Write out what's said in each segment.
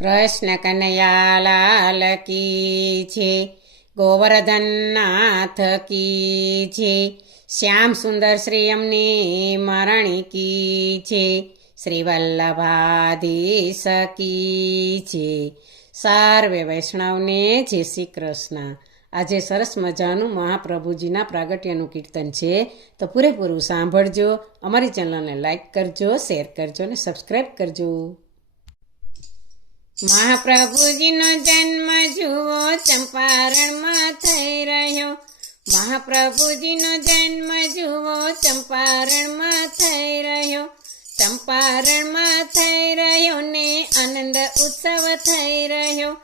કૃષ્ણ કનૈયા લાલ કી છે, ગોવર્ધન નાથ કી છે, શ્યામ સુંદર શ્રી અમની મરણી કી છે, શ્રી વલ્લભાધીશ કી છે. સર્વે વૈષ્ણવને જય શ્રી કૃષ્ણ. આજે સરસ મજાનું મહાપ્રભુજીના પ્રાગટ્યનું કીર્તન છે, તો પૂરેપૂરું સાંભળજો. અમારી ચેનલને લાઈક કરજો, શેર કરજો અને સબસ્ક્રાઈબ કરજો. મહાપ્રભુજીનો જન્મ જુઓ ચંપારણમાં થઈ રહ્યો. મહાપ્રભુજીનો જન્મ જુઓ ચંપારણમાં થઈ રહ્યો. ચંપારણમાં થઈ રહ્યો ને આનંદ ઉત્સવ થઈ રહ્યો.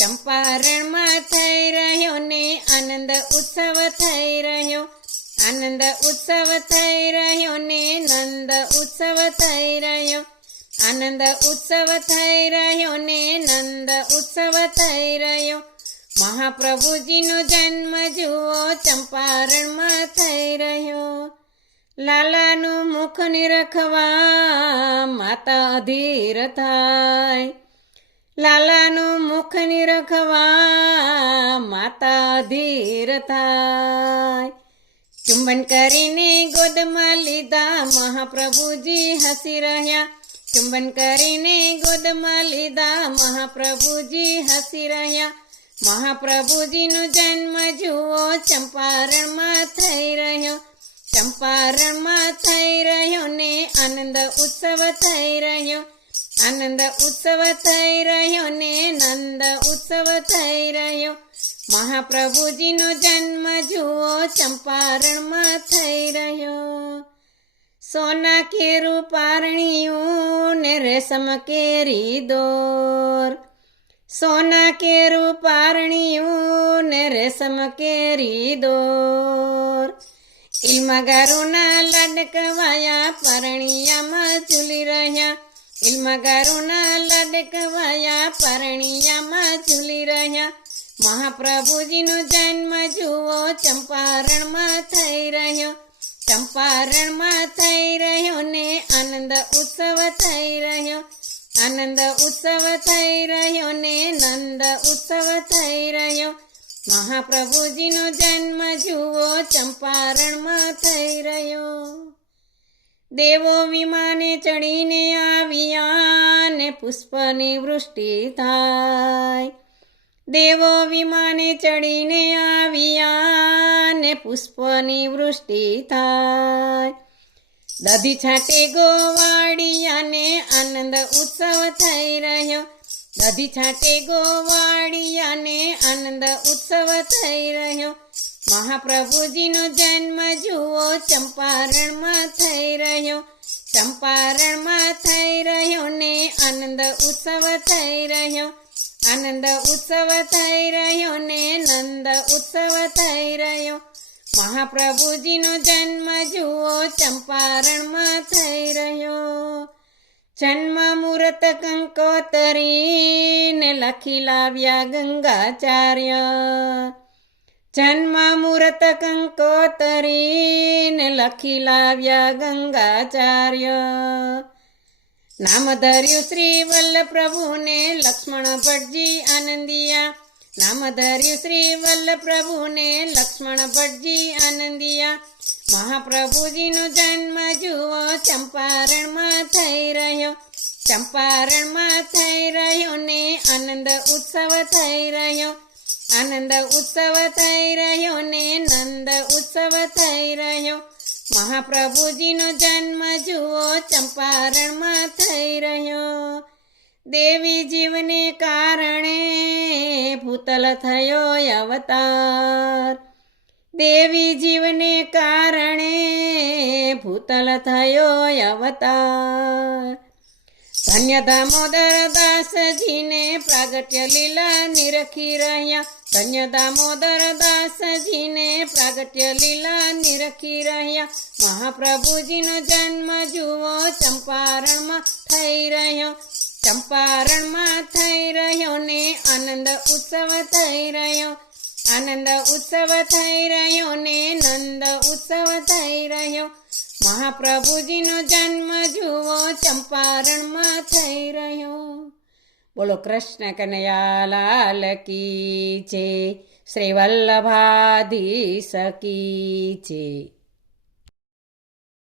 ચંપારણમાં થઈ રહ્યો ને આનંદ ઉત્સવ થઈ રહ્યો. આનંદ ઉત્સવ થઈ રહ્યો ને નંદ ઉત્સવ થઈ રહ્યો. આનંદ ઉત્સવ થઈ રહ્યો ને નંદ ઉત્સવ થઈ રહ્યો. મહાપ્રભુજીનો જન્મ જુઓ ચંપારણમાં થઈ રહ્યો. લાલાનું મુખ નિરખવા માતા અધીર થાય. લાલાનું મુખ નિરખવા માતા અધીર થાય. ચુંબન કરીને ગોદમાં લીધા મહાપ્રભુજી હસી રહ્યા. ચુંબન કરીને ગોદમાં લીધા મહાપ્રભુજી હસી રહ્યા. મહાપ્રભુજીનો જન્મ જુઓ ચંપારણમાં થઈ રહ્યો. ચંપારણમાં થઈ રહ્યો ને આનંદ ઉત્સવ થઈ રહ્યો. આનંદ ઉત્સવ થઈ રહ્યો ને નંદ ઉત્સવ થઈ રહ્યો. મહાપ્રભુજીનો જન્મ જુઓ ચંપારણમાં થઈ રહ્યો. સોના કેરું પારણિયું ને રેશમ કેરી દોર. સોના કેરું પારણિયું ને રેશમ કેરી દોર. ઇલ્મગારુના લડકવાયા પરણિયામાં ઝૂલી રહ્યા. ઇલ્મગારુના લડકવાયા પરણિયામાં ઝૂલી રહ્યા. મહાપ્રભુજીનો જન્મ જુઓ ચંપારણમાં થઈ રહ્યો. ચંપારણમાં થઈ રહ્યો ને આનંદ ઉત્સવ થઈ રહ્યો. આનંદ ઉત્સવ થઈ રહ્યો ને નંદ ઉત્સવ થઈ રહ્યો. મહાપ્રભુજીનો જન્મ જુઓ ચંપારણમાં થઈ રહ્યો. દેવો વિમાને ચડીને આવ્યા ને પુષ્પની વૃષ્ટિ થાય. દેવો વિમાને ચડીને આવ્યા ને પુષ્પની વૃષ્ટિ થાય. દધી છાંટે ગોવાળિયાને આનંદ ઉત્સવ થઈ રહ્યો. દધી છાંટે ગોવાળિયાને આનંદ ઉત્સવ થઈ રહ્યો. મહાપ્રભુજીનો જન્મ જુઓ ચંપારણમાં થઈ રહ્યો. ચંપારણમાં થઈ રહ્યો ને આનંદ ઉત્સવ થઈ રહ્યો. આનંદ ઉત્સવ થઈ રહ્યો ને નંદ ઉત્સવ થઈ રહ્યો. મહાપ્રભુજીનો જન્મ જુઓ ચંપારણમાં થઈ રહ્યો. જન્મ મુહૂર્ત કંકોતરીને લખી લાવ્યા ગંગાચાર્ય. જન્મ મુહૂર્ત કંકોતરીને લખી લાવ્યા ગંગાચાર્ય. નામ ધર્યું શ્રી વલ્લભપ્રભુને લક્ષ્મણ ભટ્ટજી આનંદિયા. નામ ધર્યું શ્રી વલ્લભપ્રભુને લક્ષ્મણ ભટ્ટજી આનંદિયા. મહાપ્રભુજીનો જન્મ જુઓ ચંપારણમાં થઈ રહ્યો. ચંપારણમાં થઈ રહ્યો ને આનંદ ઉત્સવ થઈ રહ્યો. આનંદ ઉત્સવ થઈ રહ્યો ને નંદ ઉત્સવ થઈ રહ્યો. મહાપ્રભુજીનો જન્મ જુઓ ચંપારણમાં થઈ રહ્યો. દેવી જીવને કારણે ભૂતલ થયો અવતાર. દેવી જીવને કારણે ભૂતલ થયો અવતાર. ધન્ય દામોદર દાસજીને પ્રાગટ્ય લીલા નિરખી રહ્યા. ધન્ય દામોદર દાસજીને પ્રાગટ્ય લીલા નિરખી રહ્યા. મહાપ્રભુજીનો જન્મ જુઓ ચંપારણમાં થઈ રહ્યો. ચંપારણમાં થઈ રહ્યો ને આનંદ ઉત્સવ થઈ રહ્યો. આનંદ ઉત્સવ થઈ રહ્યો ને નંદ ઉત્સવ થઈ રહ્યો. મહાપ્રભુજીનો જન્મ જુઓ ચંપારણમાં થઈ રહ્યો. બોલો કૃષ્ણ કનૈયા લાલ કી છે, શ્રી વલ્લભાધીશ કી છે.